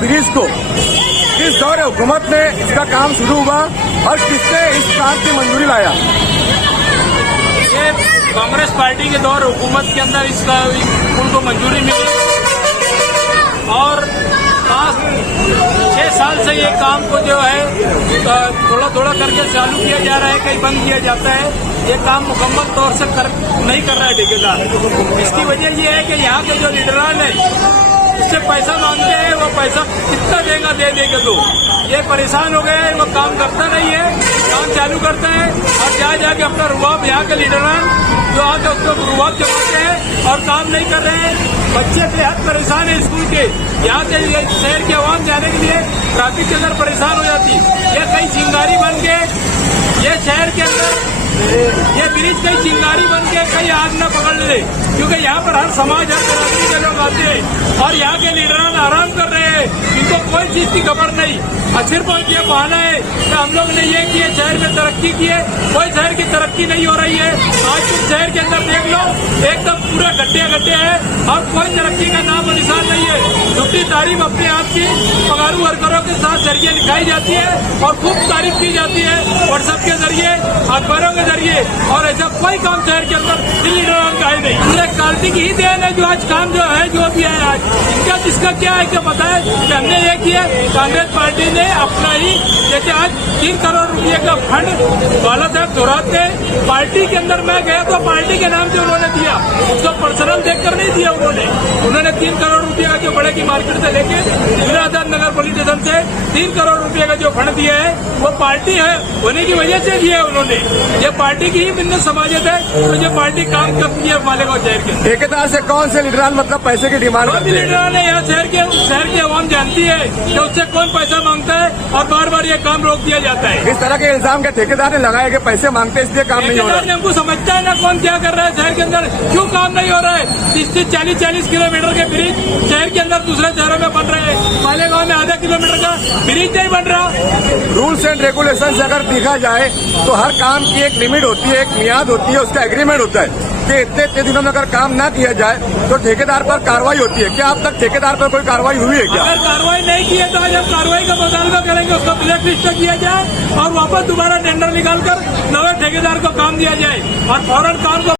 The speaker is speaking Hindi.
ब्रिज को किस दौर हुकूमत में इसका काम शुरू हुआ और किसने इस काम की मंजूरी लाया? ये कांग्रेस पार्टी के दौर हुकूमत के अंदर इसका पुल को मंजूरी मिली और 6 साल से ये काम को जो है थोड़ा थोड़ा करके चालू किया जा रहा है, कहीं बंद किया जाता है। ये काम मुकम्मल तौर से नहीं कर रहा है ठेकेदार। इसकी वजह ये है कि यहाँ के जो लीडरान है उससे पैसा मांगते हैं, वो पैसा कितना देगा दे देगा तो ये परेशान हो गए हैं। वो काम करता नहीं है, काम चालू करता है और जाके अपना रुआब यहाँ के लीडरान जो आके उसको रुआब जमाते हैं और काम नहीं कर रहे हैं। बच्चे बेहद परेशान है स्कूल के, यहाँ से शहर की आवाम जाने के लिए ट्रैफिक के अंदर परेशान हो जाती। ये कई चिंगारी बन के ये शहर के अंदर ये ब्रिज कई चिंगारी बन के कहीं आग न पकड़ ले, क्योंकि यहाँ पर हर समाज हर बिरादरी के लोग आते हैं और यहाँ के लीडरान आराम कर रहे हैं। इनको कोई चीज की खबर नहीं। सिर्फ ये बहाना है कि हम लोग ने ये किए, शहर में तरक्की की है। कोई शहर की तरक्की नहीं हो रही है। आज तुम शहर के अंदर देख लो, एकदम पूरे गड्ढे हैं और कोई तरक्की का नाम और निशान नहीं है। झूठी तारीफ अपने आप की पगारू वर्करों के साथ जरिए लिखाई जाती है और खूब तारीफ की जाती है व्हाट्सएप के जरिए, अखबारों के जरिए, और ऐसा कोई काम शहर के अंदर दिल्ली का ही नहीं। पूरे कार्तिक ही देन है जो आज काम जो है जो भी है आज इनका जिसका क्या है क्या पता है कि हमने ये किया। कांग्रेस पार्टी ने अपना ही जैसे आज 3 करोड़ रुपए का फंड बाला साहब दोहरात ने पार्टी के अंदर मैं गया तो पार्टी के नाम से उन्होंने दिया, उसको पर्सनल देखकर नहीं दिया। उन्होंने 3 करोड़ रुपए का जो बड़े की मार्केट से लेके जिला आजाद नगर पुलिस स्टेशन से 3 करोड़ रुपए का जो फंड दिया है वो पार्टी है होने की वजह से दिया है उन्होंने। ये पार्टी की ही बिन्नत समाजत है तो ये पार्टी काम कब किया मालेगा शहर के ठेकेदार से कौन से लीडरान मतलब पैसे की डिमांड करते हैं? लीडरान है यहाँ शहर की आवाम जानती है कि उससे कौन पैसा मांगता है और बार बार ये काम रोक दिया जाता है। इस तरह के इल्जाम के ठेकेदार ने लगाया कि पैसे मांगते इसलिए काम नहीं हो रहा है। हमको समझता है ना कौन क्या कर रहा है शहर के अंदर, क्यों काम नहीं हो रहा है। 30-40 किलोमीटर के ब्रिज शहर के अंदर दूसरे शहरों में बन रहे हैं, मालेगांव में आधा किलोमीटर का ब्रिज नहीं बन रहा। रूल्स एंड रेगुलेशन से अगर देखा जाए तो हर काम की एक लिमिट होती है, एक मियाद होती है, उसका एग्रीमेंट होता है कि इतने दिनों में अगर काम ना किया जाए तो ठेकेदार पर कार्रवाई होती है। क्या अब तक ठेकेदार पर कोई कार्रवाई हुई है क्या? अगर कार्रवाई नहीं की है तो आज हम कार्रवाई का मुतालबा करेंगे, उसको ब्लैक लिस्ट किया जाए और वापस दोबारा टेंडर निकालकर नए ठेकेदार को काम दिया जाए और फौरन काम को